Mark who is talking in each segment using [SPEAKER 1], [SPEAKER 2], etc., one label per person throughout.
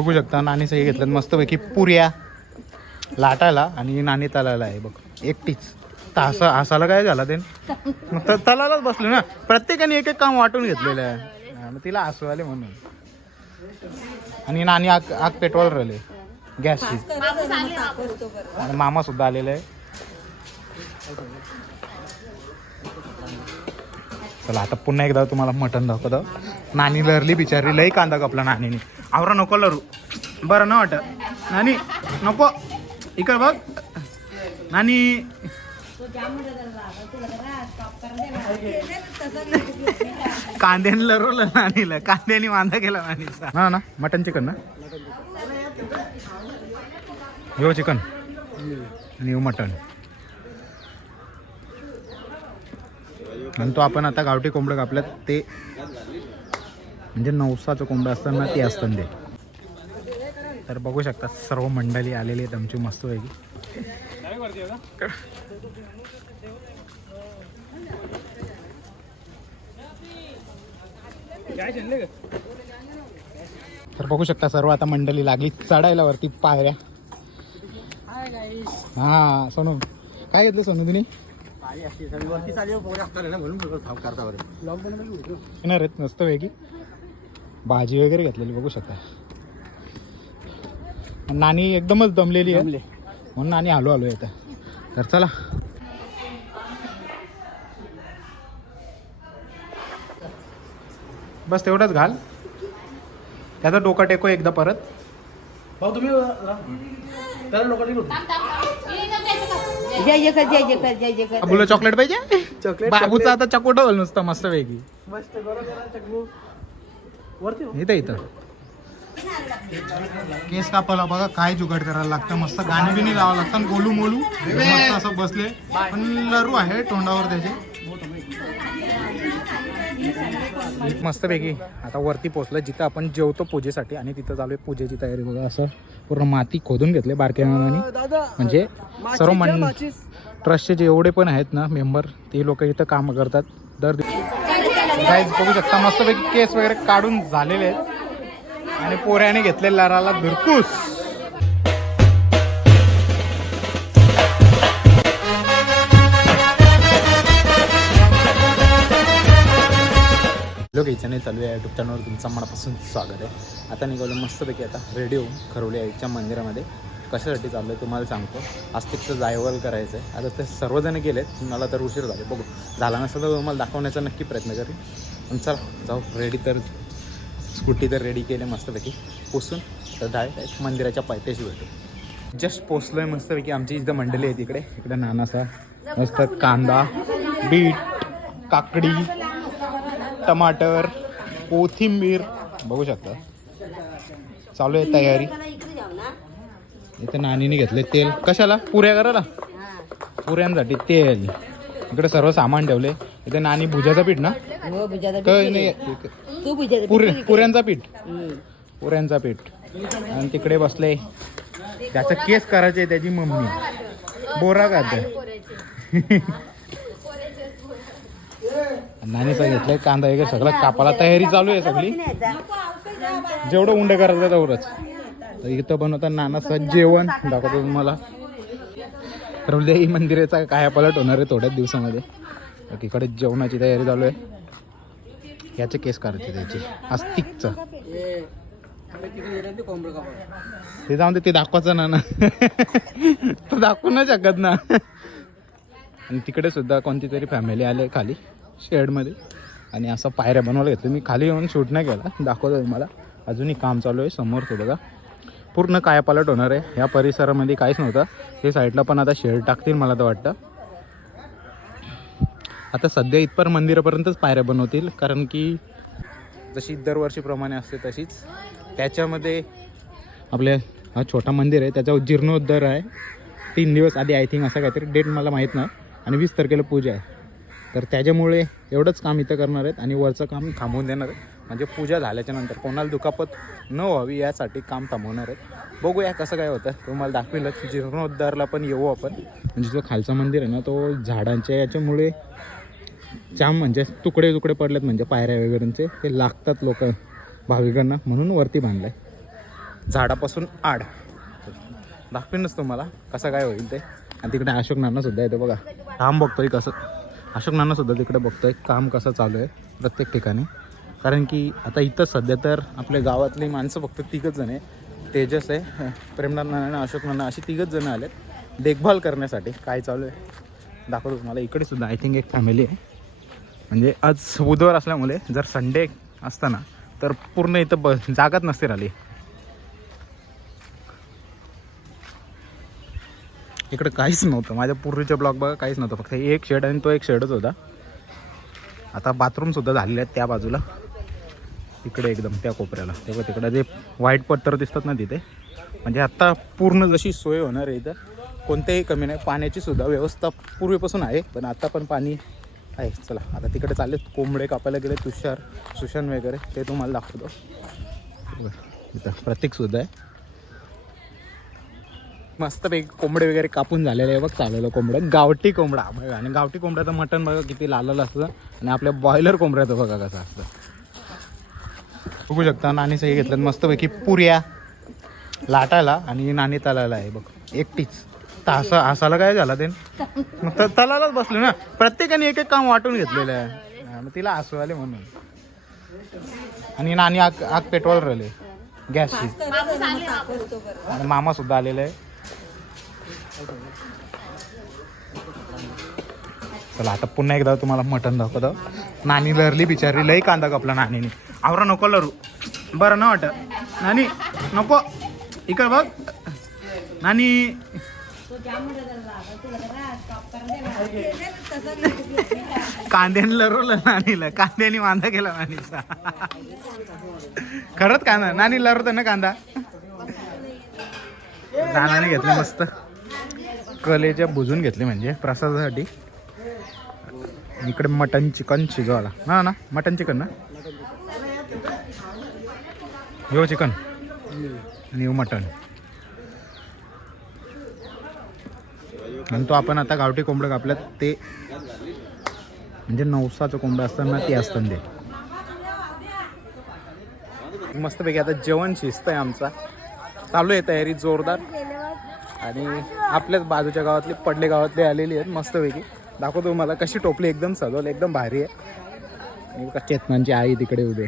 [SPEAKER 1] बघू शकता नाणीचं हे घेतलं मस्तपैकी पुऱ्या लाटायला आणि नाणी तलायला आहे बघ. एकटीच. तासा हसाला काय झाला ते? मग तलालाच बसलो ना. प्रत्येकाने एक एक काम वाटून घेतलेलं आहे. मग तिला हसू आले म्हणून. आणि नाणी आग आग पेटवायला राहिले. गॅसची. आणि मामा सुद्धा आलेला आहे. चला आता पुन्हा एकदा तुम्हाला मटण दाखवतो. नानी लहरली बिचारी. लई कांदा कापला नानीने. आवरा नको लरू बरं ना वाटत नानी नको इकडं बघ नानी कांद्याने लरवलं नानीला कांद्याने वांदा केला नानीचा ना ना मटन चिकन ना यो चिकन न्यू मटन म्हणतो आपण आता गावठी कोंबडं कापल्यात ते म्हणजे नवसाचं कोंबडं असतं ना ते असतं ते. तर बघू शकता सर्व मंडळी आलेली आहेत आमची मस्त वेगळी तर बघू शकता सर्व आता मंडळी लागली चढायला वरती पायऱ्या. हा सोनू. काय घेतलं सोनू तुम्ही येणार आहेत मस्त वेगळी भाजी वगैरे घेतलेली बघू शकता. नानी एकदमच दमलेली आहे म्हणून नानी आलो आलो आता तर चला. बस तेवढंच घाल. त्याचा डोका टेको एकदा परत.
[SPEAKER 2] भाऊ तुम्ही त्याला लोकांनी
[SPEAKER 3] जय जय कर जय जय कर जय जय. कर
[SPEAKER 1] बाबूला चॉकलेट पाहिजे?
[SPEAKER 2] चॉकलेट
[SPEAKER 1] बाबूचा आता चकोट नुसतं मस्त वेगळी
[SPEAKER 2] मस्त बरं जरा चकमू वरती हो.
[SPEAKER 1] इथं इथं. केस कापायला बघा काय जुगाड करायला लागतं. मस्त गाणी बिनी लावावं लागतं आणि गोलू मोलू. मस्त असं बसले. पण लरू आहे तोंडावर त्याचे. मस्त पैकी आता वरती पोहोचलं जिथं आपण जेवतो पूजेसाठी आणि तिथं चालू आहे पूजेची तयारी. बघा असं पूर्ण माती खोदून घेतले बारक्या म्हणजे सर्व
[SPEAKER 2] माचीस.
[SPEAKER 1] ट्रस्टचे जेवढे पण आहेत ना मेंबर ते लोक इथं काम करतात. दर गाईज बघू शकता मस्तपैकी केस वगैरे काढून झालेले आहेत. आणि पोऱ्याने घेतले लराला हॅलो लोक नाही चालू आहे. यूट्यूब चॅनलवर तुमचं मनापासून स्वागत आहे. आता निघालो मस्तपैकी आता रेडिओ होऊन खरवली आईच्या मंदिरामध्ये. कशासाठी चाललं आहे तुम्हाला सांगतो. आस्तिकचं जायवल करायचं आहे आता ते सर्वजण गेलेत मला तर उशीर झाले. बघू झाला नसेल तर तुम्हाला दाखवण्याचा नक्की प्रयत्न करेन. पण चला जाऊ रेडी तर स्कूटी तर रेडी केली मस्तपैकी. पोसून तर डायरेक्ट मंदिराच्या पायथ्याशी भेटू. जस्ट पोचलो आहे मस्तपैकी. आमची इथं मंडळी आहे तिकडे इकडे नानासा मस्त कांदा बीट काकडी टमाटर कोथिंबीर. बघू शकता. चालू आहे तयारी. इथे नानीने घेतले तेल. कशाला? पुऱ्या करायला? पुऱ्यांसाठी तेल. इकडे सर्व सामान ठेवले इथे नानी भुजाचं पीठ ना?
[SPEAKER 3] हो
[SPEAKER 1] काय नाही. पुरे पुऱ्यांचा पीठ. पुऱ्यांचा पीठ. आणि तिकडे बसले त्याचा केस करायचे त्याची मम्मी. बोरा खाते. नानीचा घेतलाय कांदा वगैरे सगळं. कापाला तयारी चालू आहे सगळी. जेवढं उंडे करायचं तेवढंच. तर इथं बनवता नानाचं जेवण दाखवतो तुम्हाला. तर उद्या ही मंदिराचा काय पलट होणार आहे थोड्याच दिवसामध्ये. तिकडे इकडे जेवणाची तयारी चालू आहे. याचे केस काढते त्याचे. आस्तिकचं. ते जाऊन ते दाखवायचं ना ना तो दाखवू नाही शकत ना. आणि तिकडे सुद्धा कोणती तरी फॅमिली आले खाली शेडमध्ये. आणि असं पायऱ्या बनवायला घेतलं. मी खाली येऊन शूट नाही केला. दाखवतो तुम्हाला. अजूनही काम चालू आहे समोर तो बघा. पूर्ण कायापालट होणार आहे. ह्या परिसरामध्ये काहीच नव्हतं. हे साईडला पण आता शेड टाकतील मला तर वाटतं. आता सध्या इथपर मंदिरापर्यंतच पायऱ्या बनवतील कारण की जशी दरवर्षीप्रमाणे असते तशीच. त्याच्यामध्ये आपल्या हा छोटा मंदिर आहे त्याच्यावर जीर्णोद्धार आहे. तीन दिवस आधी आय थिंक असं काहीतरी डेट मला माहीत नाही. आणि वीस तारखेला पूजा आहे. तर त्याच्यामुळे एवढंच काम इथं करणार आहेत आणि वरचं काम थांबवून देणार आहे म्हणजे पूजा झाल्याच्यानंतर कोणाला दुखापत न व्हावी यासाठी काम थांबवणार आहेत. बघूया कसं काय होतं. तुम्हाला दाखवेलच. जीर्णोद्धारला पण येऊ आपण. म्हणजे जो खालचं मंदिर आहे ना तो झाडांच्या याच्यामुळे जाम म्हणजे तुकडे तुकडे पडलेत म्हणजे पायऱ्या वगैरेंचे. ते लागतात लोक भाविकांना म्हणून वरती बांधलाय. झाडापासून आड. दाखवीनच तुम्हाला कसं काय होईल ते. आणि तिकडे अशोक नाना सुद्धा येतो बघा. काम बघतोय कसं. अशोक नाना सुद्धा तिकडे बघतोय. काम कसं चालू आहे प्रत्येक ठिकाणी. कारण की आता इथं सध्या तर आपल्या गावातली माणसं फक्त तिघच जण आहे तेजस आहे प्रेमनाथ नारायण अशोक नाना अशी तिघच जण आलेत. देखभाल करण्यासाठी काय चालू आहे? दाखवतो तुम्हाला. इकडे सुद्धा आय थिंक एक फॅमिली आहे. म्हणजे आज बुधवार असल्यामुळे जर संडे असताना तर पूर्ण इथं ब जागाच नसते राहिली. इकडं काहीच नव्हतं. माझ्या पूर्वीच्या ब्लॉक बघा काहीच नव्हतं. फक्त एक शेड आणि तो एक शेडच होता. आता बाथरूमसुद्धा झालेले आहेत त्या बाजूला. तिकडे एकदम त्या कोपऱ्याला. तेव्हा तिकडे जे व्हाईट पत्थर दिसतात ना तिथे म्हणजे आत्ता पूर्ण जशी सोय होणार आहे इथं कोणत्याही कमी नाही. पाण्याची सुद्धा व्यवस्था पूर्वीपासून आहे पण आता पण पाणी आहे. चला आता तिकडे चालले. कोंबडे कापायला गेले तुषार सुशान वगैरे ते तुम्हाला दाखवतो. इथं प्रतीकसुद्धा आहे. मस्तपैकी कोंबडे वगैरे कापून झालेले आहे बघ चाललेलं कोंबडं. गावठी कोंबडा बघा. आणि गावठी कोंबड्याचं मटण बघा किती लाललं असतं. आणि आपल्या बॉयलर कोंबड्याचं बघा कसं असतं. बघू शकता नानीचं हे घेतलं मस्तपैकी पुऱ्या लाटायला आणि नाणी तलायला आहे बघ. एकटीच. तासा हसाला काय झाला ते? मग त- तलालाच बसले ना? प्रत्येकाने एक एक काम वाटून घेतलेलं आहे. हा, मग तिला हसू आले म्हणून. आणि नानी आग आग पेटवायला राहिले. गॅसची. आणि मामा सुद्धा आलेला आहे. चला आता पुन्हा एकदा तुम्हाला मटण दाखवतो. नानी लरली बिचारी लई कांदा कापला नानीने. आवरा नको लरू. बरं ना वाटत. नानी नको. इकडे बघ. नानी. कांद्याने लरवलं नानीला. कांद्याने वांदा केला नानीचा. खरंच कांदा. नानी लरवतं ना कांदा? नानाने घेतलं मस्त. कलेच्या बुजून घेतले म्हणजे प्रसादासाठी. इकडे मटन चिकन शिजवायला. हा ना मटन चिकन ना? यो चिकन. आणि यो मटन. आणि तो आपण आता गावठी कोंबडं कापल्यात ते म्हणजे नवसाचं कोंबडं असतं ना ते असतं ते मस्तपैकी आता जेवण शिजतंय आमचा. चालू आहे तयारी जोरदार. आणि आपल्याच बाजूच्या गावातली पडले गावातले आलेली आहेत मस्तपैकी. दाखवतो मला कशी टोपली एकदम सजवली एकदम भारी आहे. का चेतनांची आई तिकडे उभे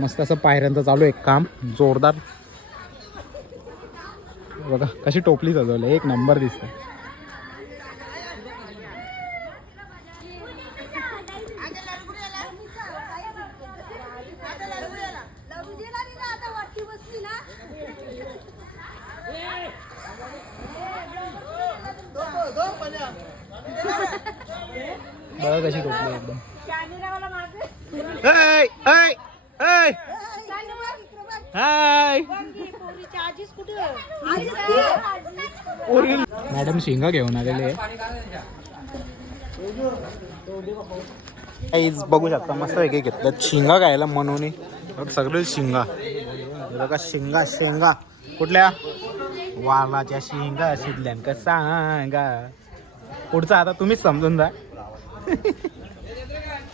[SPEAKER 1] मस्त असं पायऱ्यांचं चालू आहे काम जोरदार. बघा कशी टोपली सजवली एक नंबर दिसतं बघा कशी टोपली एकदम. हाय. मॅडम शिंगा घेऊन आलेले काहीच बघू शकता मस्त वेगळे घेतल्यात. शिंगा खायला म्हणून बघ सगळे शिंगा. बघा शिंगा शेंगा. कुठल्या? वालाच्या शिंगा शिजल्यान का सांगा. पुढचं आता तुम्हीच समजून जा.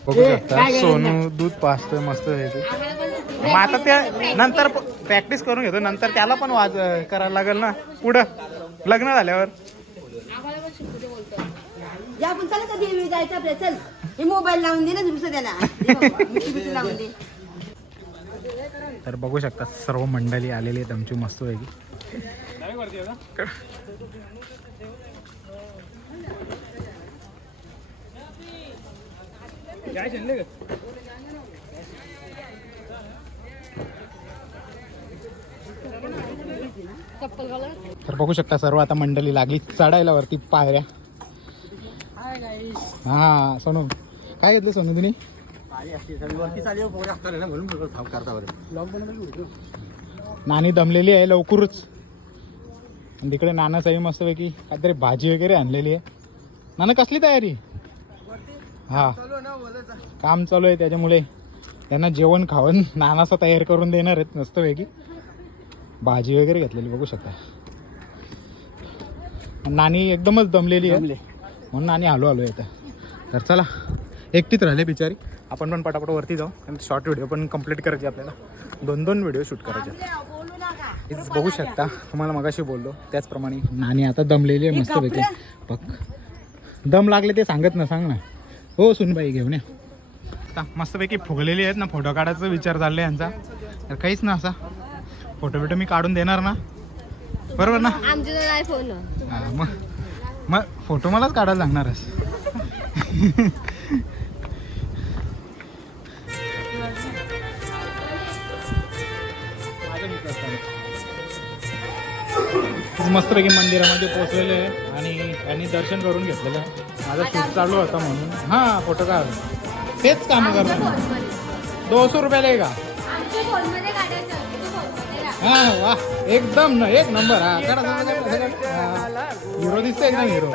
[SPEAKER 1] बघू शकता. सोनू दूध पाचतोय मस्त मग आता ते नंतर प्रॅक्टिस करून घेतो. नंतर त्याला पण वाज करायला लागेल ना. पुढं. लग्न झाल्यावर.
[SPEAKER 3] हे मोबाईल लावून दे ना दुसरं त्याला.
[SPEAKER 1] तर बघू शकता सर्व मंडळी आलेली आहेत. आमची मस्त वेगळी तर बघू शकता सर्व आता मंडळी लागली चढायला वरती पायऱ्या. हा सोनू. काय घेतलं सोनू तुम्ही नानी दमलेली आहे लवकरच. आणि तिकडे नानासाहेब मस्तपैकी काहीतरी भाजी वगैरे आणलेली आहे. नाना कसली तयारी? हा. काम चालू आहे त्याच्यामुळे. त्यांना जेवण खावण नानासा तयार करून देणार आहेत मस्तपैकी भाजी वगैरे घेतलेली बघू शकता. नानी एकदमच दमलेली आहे. म्हणून नानी हलू हलू येतं. तर चला एकटीच राहिले बिचारी. आपण पण पटापट वरती जाऊ. आणि शॉर्ट व्हिडिओ पण कंप्लीट करायची आपल्याला. दोन दोन व्हिडिओ शूट करायचे. बघू शकता. तुम्हाला मगाशी बोललो. त्याचप्रमाणे नानी आता दमलेली आहे मस्तपैकी बघ. दम लागले ते सांगत ना सांग ना. हो सुनबाई घेऊन या. आता मस्तपैकी फुगलेली आहेत ना फोटो काढायचा विचार चाललाय यांचा. तर काहीच ना असा. फोटो बिटो मी काढून देणार ना. बरोबर ना? हा, मग मग फोटो मलाच काढायला लागणारच मस्तपैकी मंदिरामध्ये पोहोचलेले आहे आणि त्यांनी दर्शन करून घेतलेलं आहे. माझा शूट चालू होता म्हणून. हा फोटो काढ तेच काम करतो दोनशे रुपयाला का
[SPEAKER 4] फोनमध्ये काढ.
[SPEAKER 1] हा वा. एकदम न एक नंबर. हा. हिरो दिसतोय एकदम हिरो.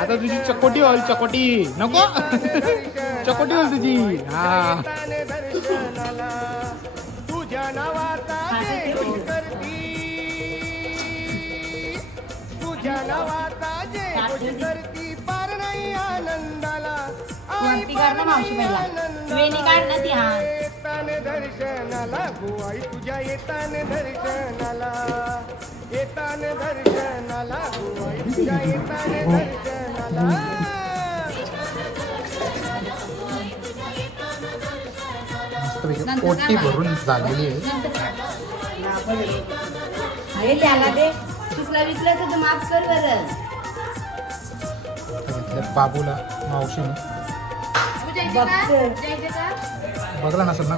[SPEAKER 1] आता तुझी चकोटी होईल चकोटी. नको. चकोटी होईल तुझी. हा.
[SPEAKER 3] वरती काढ ना मावशी पहिला. वेणी काढ ना ती हा.
[SPEAKER 2] येतान दर्शनाला गोवाई तुझ्या येतान दर्शनाला. येतान दर्शनाला गोवाई तुझ्या येतान दर्शनाला.
[SPEAKER 1] पोटी भरून झालेली आहे.
[SPEAKER 3] अरे त्याला ते चुकला विकलं तर माफ कर बरं.
[SPEAKER 1] आता घेतलं बाबूला मावशीने.
[SPEAKER 4] तू जायचं का?
[SPEAKER 3] बघते.
[SPEAKER 4] जायचं का?
[SPEAKER 1] बघला नसेल ना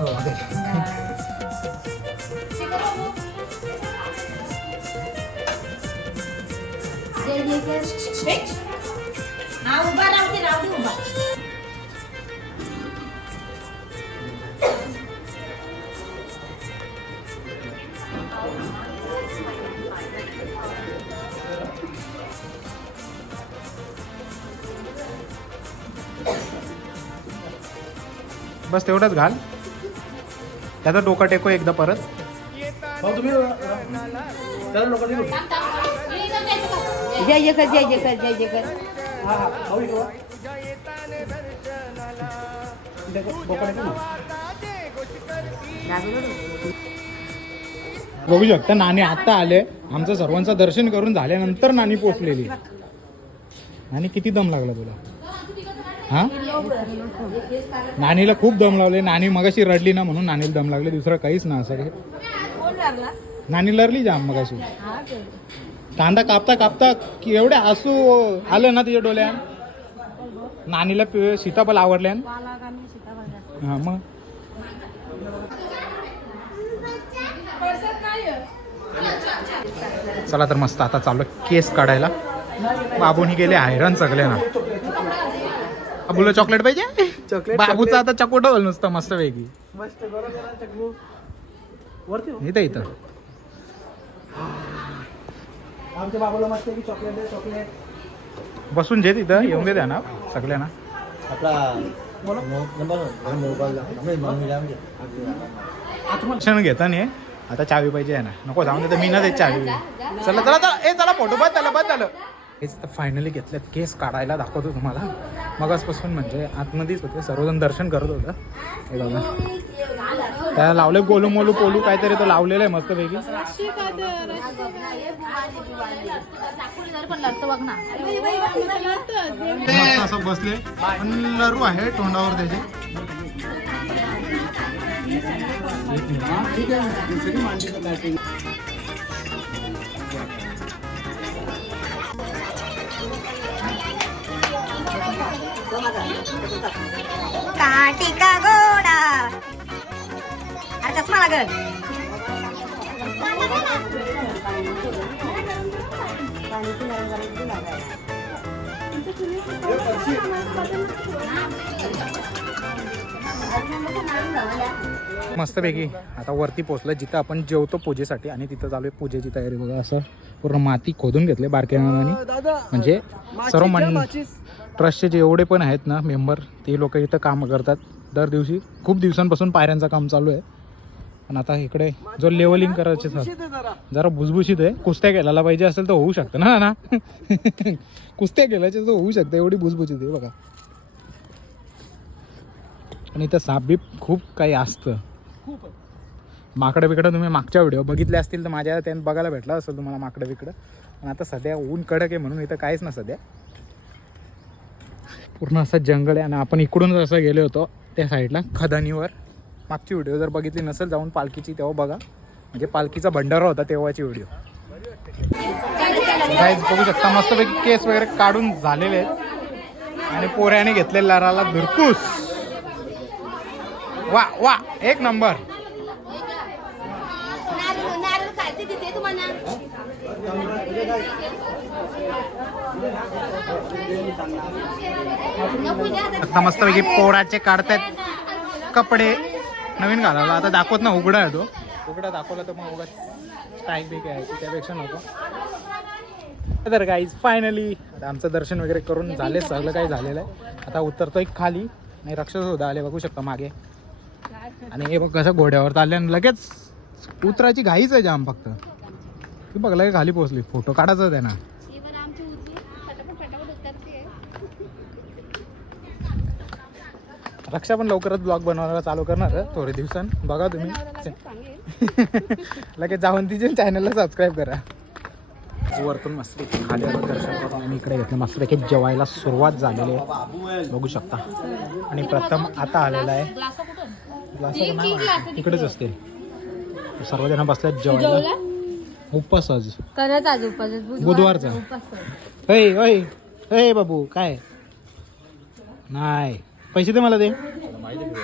[SPEAKER 1] बस तेवढंच घाल. त्याचा डोका टेको एकदा परत?
[SPEAKER 3] जय जय कर जय जय कर जय जय कर.
[SPEAKER 2] हा हा?
[SPEAKER 1] बघू शकता नानी आता आले. आमचं सर्वांचं दर्शन करून झाल्यानंतर नानी पोचलेली. नानी किती दम लागला तुला? हां? नानीला खूप दम लावले. नानी मगाशी रडली ना म्हणून नानीला दम लागले. दुसरं काहीच ना असं नानी लरली जाम मगाशी. कांदा कापता कापता की एवढे हसू आलं ना तिच्या डोळ्यात? नानीला पे- सीताफळ आवडले हा मग? चला तर मस्त आता चालू केस काढायला. बाबूनी गेले हैराण सगळे ना. बाबूला चॉकलेट पाहिजे?
[SPEAKER 2] चॉकलेट
[SPEAKER 1] बाबूचा आता चकोट होईल नुसतं मस्त वेगळी
[SPEAKER 2] मस्त वरती हो.
[SPEAKER 1] इथं इथं.
[SPEAKER 2] आमच्या बाबाला मस्त की चॉकलेट दे चॉकलेट.
[SPEAKER 1] बसून जे तिथं येऊन दे ना सगळ्यांना. शिक्षण घेता नाही आता चावी पाहिजे आहे ना. नको जाऊन दे तर मी ना देत चावी. चला चला ए चला फोटो बंद झालं बंद झालं हेच तर फायनली घेतलेत. केस काढायला दाखवतो तुम्हाला. मगासपासून म्हणजे आतमध्येच होते. सर्वजण दर्शन करत होतं. हे बघा. त्या लावले गोलू मोलू पोलू काहीतरी तो लावलेलं आहे मस्त असं बसले. लरू आहे तोंडावर त्याचे.
[SPEAKER 3] काटी का गोडा अरे चष्मा लागल.
[SPEAKER 1] मस्तपैकी आता वरती पोहोचलं जिथं आपण जेवतो पूजेसाठी आणि तिथं चालू आहे पूजेची तयारी. बघा असं पूर्ण माती खोदून घेतले बारक्या म्हणजे सर्व
[SPEAKER 2] माचीस.
[SPEAKER 1] ट्रस्टचे जेवढे पण आहेत ना मेंबर ते लोक इथं काम करतात. दर दिवशी खूप दिवसांपासून पायऱ्यांचं काम चालू आहे. पण आता इकडे जो लेवलिंग करायचे सर
[SPEAKER 2] जरा.
[SPEAKER 1] भुसभुशीत आहे. कुस्त्या केल्याला पाहिजे असेल तर होऊ शकतं ना ना कुस्त्या केल्याच्या तर होऊ शकतं एवढी भुसभुशीत आहे बघा. आणि इथं साप बीप खूप काही असतं.
[SPEAKER 2] खूप
[SPEAKER 1] माकडं बिकडं तुम्ही मागच्या व्हिडिओ बघितले असतील तर माझ्या त्यांनी बघायला भेटलं असेल तुम्हाला माकडं बिकडं पण आता सध्या ऊन कडक आहे म्हणून इथं काहीच ना सध्या. पूर्ण असं जंगल आहे आणि आपण इकडून जसं गेलो होतो त्या साईडला खदानीवर. मागची व्हिडिओ जर बघितली नसेल जाऊन पालखीची तेव्हा बघा. म्हणजे पालखीचा भंडारा होता तेव्हाची व्हिडिओ गाईज बघू शकता मस्तपैकी केस वगैरे काढून झालेले आहेत. आणि पोऱ्याने घेतलेला लाराला धुरकूस. वा वा एक नंबर.
[SPEAKER 3] आता.
[SPEAKER 1] मस्तपैकी पोराचे काढतायत कपडे. नवीन घालायला. आता दाखवत ना उघडा आहे तो. उघडा दाखवला तर मग उघडा. स्ट्राईक बी काय त्यापेक्षा नको. तर गाईज फायनली आता आमचं दर्शन वगैरे करून झाले सगळं काही झालेलं आहे. आता उतरतोय खाली. आणि राक्षस सुद्धा आले बघू शकता मागे. आणि हे बघ कसं घोड्यावर चालले आणि लगेच उतराची घाईच आहे जाम फक्त. ती बघ लगेच खाली पोहोचली. फोटो काढायचा त्यांना
[SPEAKER 4] ही बरं आमची उतली फटाफट फटाफट उतरते
[SPEAKER 1] रक्षा पण लवकरच ब्लॉग बनवायला चालू करणार आहे थोडे दिवसांत बघा तुम्ही. लगेच जाऊन तिच्या चॅनलला सबस्क्राईब करा. वरतून मस्त खाली आलो दर्शन करून आणि इकडे घेतलं. मस्तपैकी जेवायला सुरुवात झालेली आहे. बघू शकता. आणि प्रथम आता आलेला आहे.
[SPEAKER 4] ग्लास कुठून
[SPEAKER 1] ग्लास
[SPEAKER 4] ती- ती glass आहे,
[SPEAKER 1] इकडेच असतील. सर्वजण बसल्यात जेवायला. उपवास आज.
[SPEAKER 4] करत आज उपास
[SPEAKER 1] बुधवारचा. ऐ बाबू. काय? नाही. पैसे दे मला दे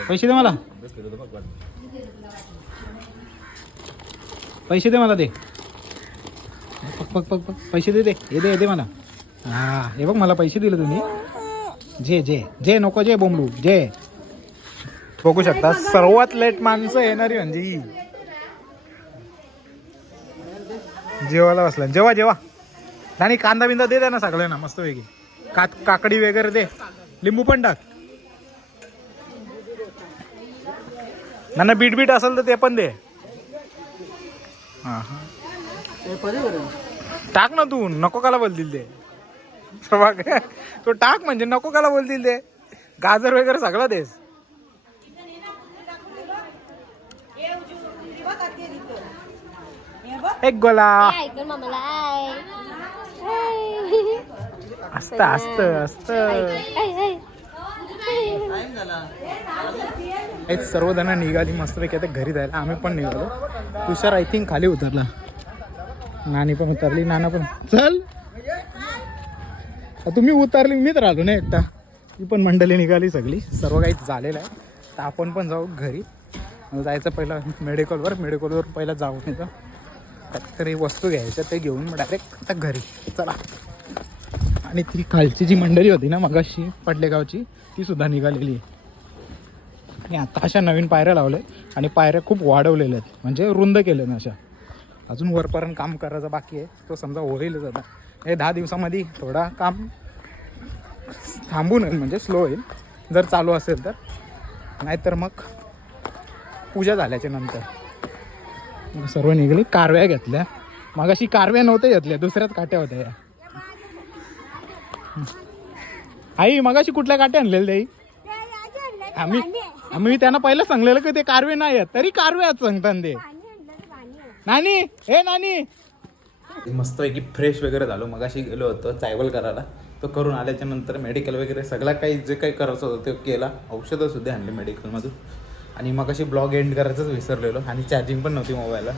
[SPEAKER 1] पैसे दे मला. पैसे दे मला दे पक पक पक पक पैसे दे दे हे दे ये दे मला. हा हे बघ मला पैसे दिले तुम्ही. जे जे जे नको जे बोंबलू जे. बघू शकता सर्वात लेट माणसं येणारी म्हणजे ही. जेवायला बसला. जेवा जेवा. आणि कांदा बिंदा दे ना सगळ्यांना मस्त वेगळी का काकडी वगैरे दे. लिंबू पण टाक. ना बीट बीट असेल तर ते पण दे. हा टाक ना तू नको काला बोलतील ते. बघ, तो टाक म्हणजे नको काला बोलतील ते. गाजर वगैरे सगळं देस. एक गोला. असत असत असत.
[SPEAKER 2] टाइम झाला.
[SPEAKER 1] सर्वजण निघाली मस्तपैकी आता घरी जायला. आम्ही पण निघालो. तुषार आय थिंक खाली उतरला. नानी पण उतरली नाना पण. चल. तुम्ही उतरली मीच राहिलो ना एकटा. ती पण मंडळी निघाली सगळी. सर्व काही झालेलं आहे. तर आपण पण जाऊ घरी. जायचं पहिलं मेडिकलवर मेडिकलवर पहिलं जाऊन येतं काहीतरी वस्तू घ्यायच्या ते घेऊन डायरेक्ट आता घरी. चला. आणि ती खालची जी मंडळी होती ना मगाशी पडलेगावची ती सुद्धा निघालेली आहे. आणि आता अशा नवीन पायऱ्या लावल्या आणि पायऱ्या खूप वाढवलेल्या आहेत. म्हणजे रुंद केल्या ना अशा. अजून वरपर्यंत काम करायचं बाकी आहे. तो समजा होईलच आता हे दहा दिवसामध्ये थोडा काम थांबून होईल म्हणजे स्लो होईल. जर चालू असेल तर. नाहीतर मग पूजा झाल्याच्यानंतर. सर्व निघाली कारव्या घेतल्या. मग अशी कारव्या नव्हत्या घेतल्या दुसऱ्याच काट्या होत्या या. आई मगाशी कुठल्या काट्या आणलेल्या ताई आम्ही आम्ही त्यांना पहिलं सांगलेलं की ते कारवे नाही आहेत. तरी कारवे आहेत सांगतात ते. नानी हे नानी मस्तपैकी फ्रेश वगैरे झालो. मगाशी गेलो होतो चायवल करायला. तो करून आल्याच्यानंतर मेडिकल वगैरे सगळा काही जे काही करायचं होतं ते केला. औषधं सुद्धा आणली मेडिकलमधून आणि मग अशी ब्लॉग एंड करायचंच विसरलेलो. आणि चार्जिंग पण नव्हती मोबाईलला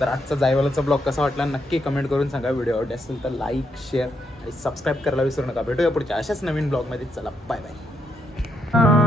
[SPEAKER 1] तर आजचा जायवालाचा ब्लॉग कसा वाटला नक्की कमेंट करून सांगा. व्हिडिओ आवडले असेल तर लाईक शेअर आणि सबस्क्राईब करायला विसरू नका. भेटूया पुढच्या अशाच नवीन ब्लॉगमध्ये चला बाय बाय